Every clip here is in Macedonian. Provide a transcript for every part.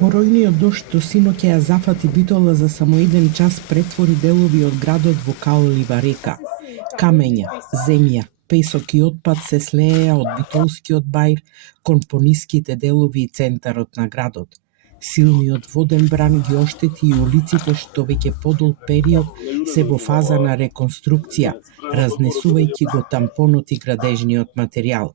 Поројниот дожд до синоќа ја зафати Битола за само еден час претвори делови од градот во каолива река. Камења, земја, песок и отпад се слееа од Битолскиот бајр кон пониските делови и центарот на градот. Силниот воден бран ги оштети и улиците што веќе подолг период се во фаза на реконструкција, разнесувајќи го тампонот и градежниот материјал.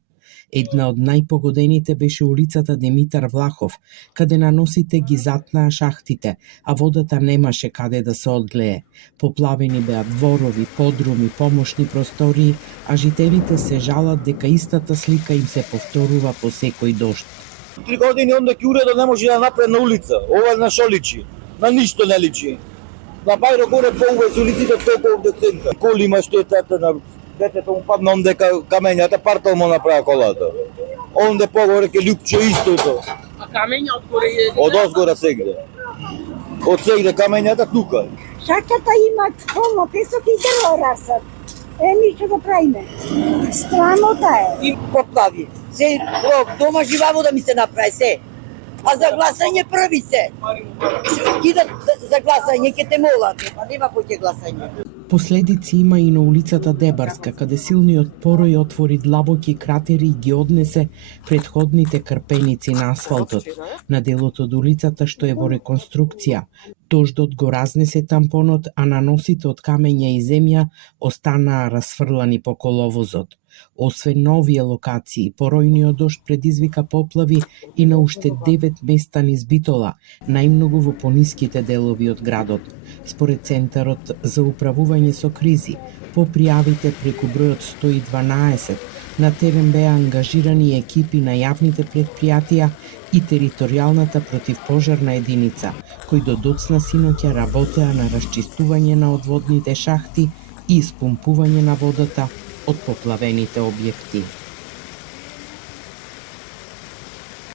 Една од најпогодените беше улицата Димитар Влахов, каде наносите ги затнаа шахтите, а водата немаше каде да се одглее. Поплавени беа дворови, подруми, помошни простории, а жителите се жалат дека истата слика им се повторува по секој дожд. 3 години онда ќе уредот не може да направи на улица. Ова на шо личи? На ништо не личи. На бајро горе поувез улиците толку овде центар. Коли има штетата на детето му падна онде камењата, партал му направи колата. Онде погоре ке љупче истото. А камења од горе е? Од озгора сегде. Од сегде камењата тука. Шаката имат полно песок и дрво расат. Ми што да правиме? Странота е. И поплави. Се дома жива вода ми се направи се. А за гласање први се. Кидат за гласање, ќе те молат, па нема кој ќе гласање. Последици има и на улицата Дебарска, каде силниот порој отвори длабоки кратери и ги однесе претходните крпеници на асфалтот. На делот од улицата што е во реконструкција, дождот го разнесе тампонот, а наносите од камења и земја останаа расфрлани по коловозот. Освен на овие локации, поројниот дожд предизвика поплави и на уште 9 места низ Битола, најмногу во пониските делови од градот. Според Центарот за управување со кризи, по пријавите преку бројот 112, на терен беа ангажирани екипи на јавните предпријатија и територијалната противпожарна единица, кои до доцна синоќа работеа на расчистување на одводните шахти и испумпување на водата од поплавените објекти.